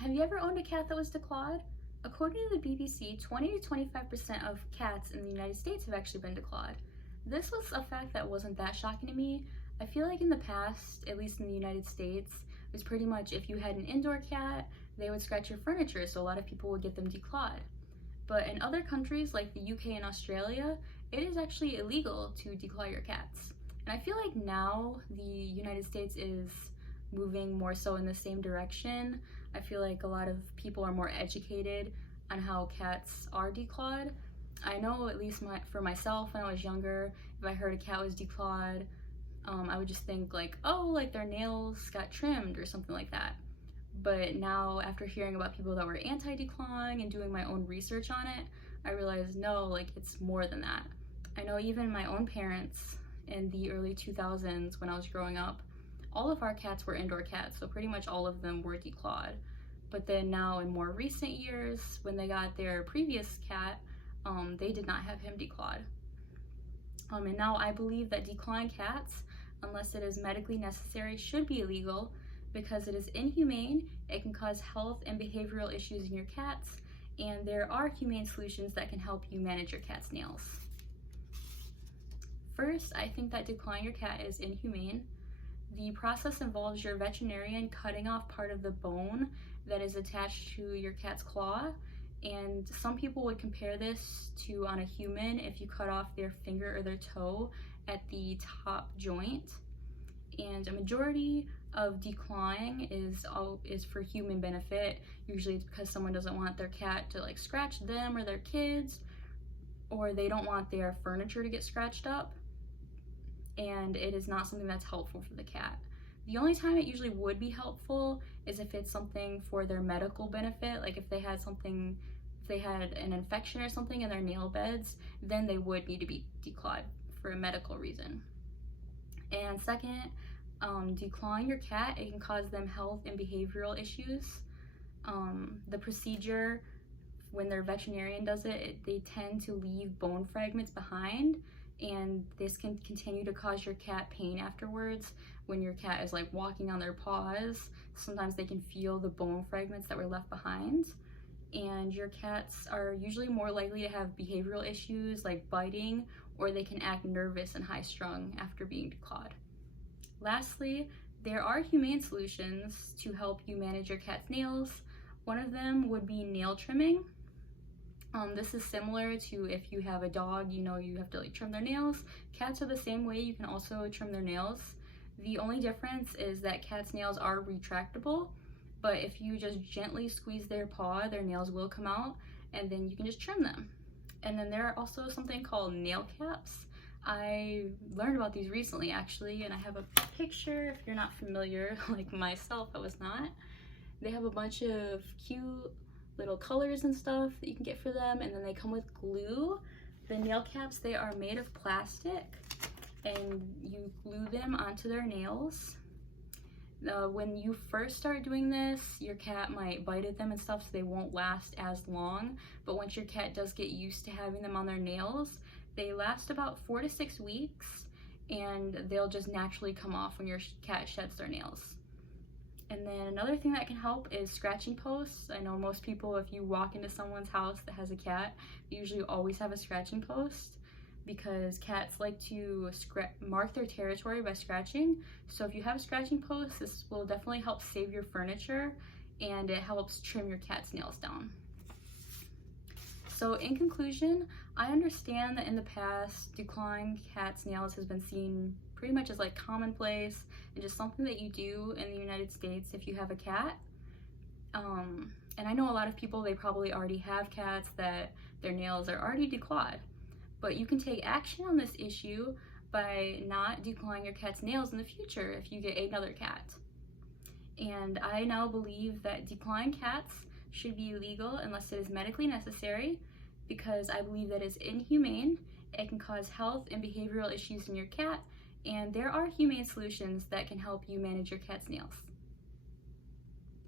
Have you ever owned a cat that was declawed? According to the BBC, 20 to 25% of cats in the United States have actually been declawed. This was a fact that wasn't that shocking to me. I feel like in the past, at least in the United States, it was pretty much if you had an indoor cat, they would scratch your furniture, so a lot of people would get them declawed. But in other countries like the UK and Australia, it is actually illegal to declaw your cats. And I feel like now the United States is moving more so in the same direction. I feel like a lot of people are more educated on how cats are declawed. I know at least for myself when I was younger, if I heard a cat was declawed, I would just think like, oh, like their nails got trimmed or something like that. But now after hearing about people that were anti-declawing and doing my own research on it, I realized no, like it's more than that. I know even my own parents in the early 2000s when I was growing up, all of our cats were indoor cats, so pretty much all of them were declawed. But then now in more recent years, when they got their previous cat, they did not have him declawed. And now I believe that declawing cats, unless it is medically necessary, should be illegal because it is inhumane, it can cause health and behavioral issues in your cats, and there are humane solutions that can help you manage your cat's nails. First, I think that declawing your cat is inhumane. The process involves your veterinarian cutting off part of the bone that is attached to your cat's claw, and some people would compare this to on a human if you cut off their finger or their toe at the top joint. And a majority of declawing is for human benefit. Usually it's because someone doesn't want their cat to like scratch them or their kids, or they don't want their furniture to get scratched up, and it is not something that's helpful for the cat. The only time it usually would be helpful is if it's something for their medical benefit, like if they had an infection or something in their nail beds, then they would need to be declawed for a medical reason. And second, declawing your cat, it can cause them health and behavioral issues. The procedure, when their veterinarian does it, they tend to leave bone fragments behind, and this can continue to cause your cat pain afterwards. When your cat is like walking on their paws, sometimes they can feel the bone fragments that were left behind, and your cats are usually more likely to have behavioral issues like biting, or they can act nervous and high-strung after being declawed. Lastly, there are humane solutions to help you manage your cat's nails. One of them would be nail trimming. This is similar to if you have a dog, you know you have to like trim their nails. Cats are the same way, you can also trim their nails. The only difference is that cats' nails are retractable, but if you just gently squeeze their paw, their nails will come out, and then you can just trim them. And then there are also something called nail caps. I learned about these recently actually, and I have a picture if you're not familiar, like myself, I was not. They have a bunch of cute little colors and stuff that you can get for them, and then they come with glue. The nail caps, they are made of plastic, and you glue them onto their nails. When you first start doing this, your cat might bite at them and stuff, so they won't last as long, but once your cat does get used to having them on their nails, they last about 4 to 6 weeks, and they'll just naturally come off when your cat sheds their nails. And then another thing that can help is scratching posts. I know most people, if you walk into someone's house that has a cat, they usually always have a scratching post, because cats like to mark their territory by scratching. So if you have a scratching post, this will definitely help save your furniture, and it helps trim your cat's nails down. So in conclusion, I understand that in the past, declawing cats' nails has been seen pretty much as like commonplace and just something that you do in the United States if you have a cat. And I know a lot of people, they probably already have cats that their nails are already declawed, but you can take action on this issue by not declawing your cat's nails in the future if you get another cat. And I now believe that declawing cats should be illegal unless it is medically necessary, because I believe that it's inhumane, it can cause health and behavioral issues in your cat, and there are humane solutions that can help you manage your cat's nails.